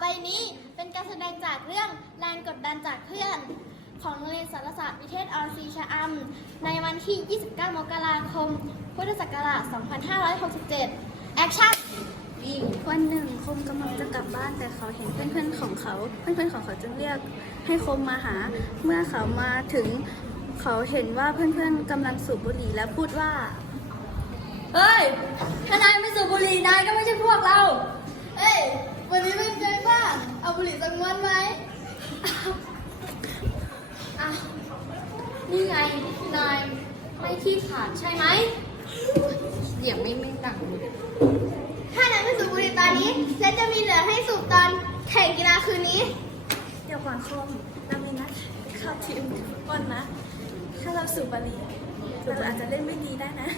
ไปนี้เป็นการแสดงจากเรื่องแรงกดดันจากเพื่อน ของโรงเรียนสารศาสตร์วิเทศออนซีชะอำในวันที่ 29 มกราคม พุทธศักราช 2567 แอคชั่นวันหนึ่งคมกำลังจะกลับบ้านแต่เขาเห็นเพื่อนๆของเขา เพื่อนๆของเขาจึงเรียกให้คมมาหา เมื่อเขามาถึงเขาเห็นว่าเพื่อนๆกำลังสูบบุหรี่และพูดว่า เฮ้ย ถ้านายไม่สูบบุหรี่นายก็ไม่ใช่พวกเรา เอ้ย วันนี้เป็นไงบ้าง เอาบุหรี่สักม้วนไหมอะนี่ไงนายไม่ที่ขาดใช่ไหมเสียงไม่ไม่ดังเลยถ้านายไม่สูบบุหรี่ตอนนี้แล้วจะมีเหลือให้สูบตอนแข่งกีฬาคืนนี้ เดี๋ยวก่อนคมเรามีนัดเข้าทีมฟุตบอลนะ ถ้าเราสูบบุหรี่เราอาจจะเล่นไม่ดีได้นะ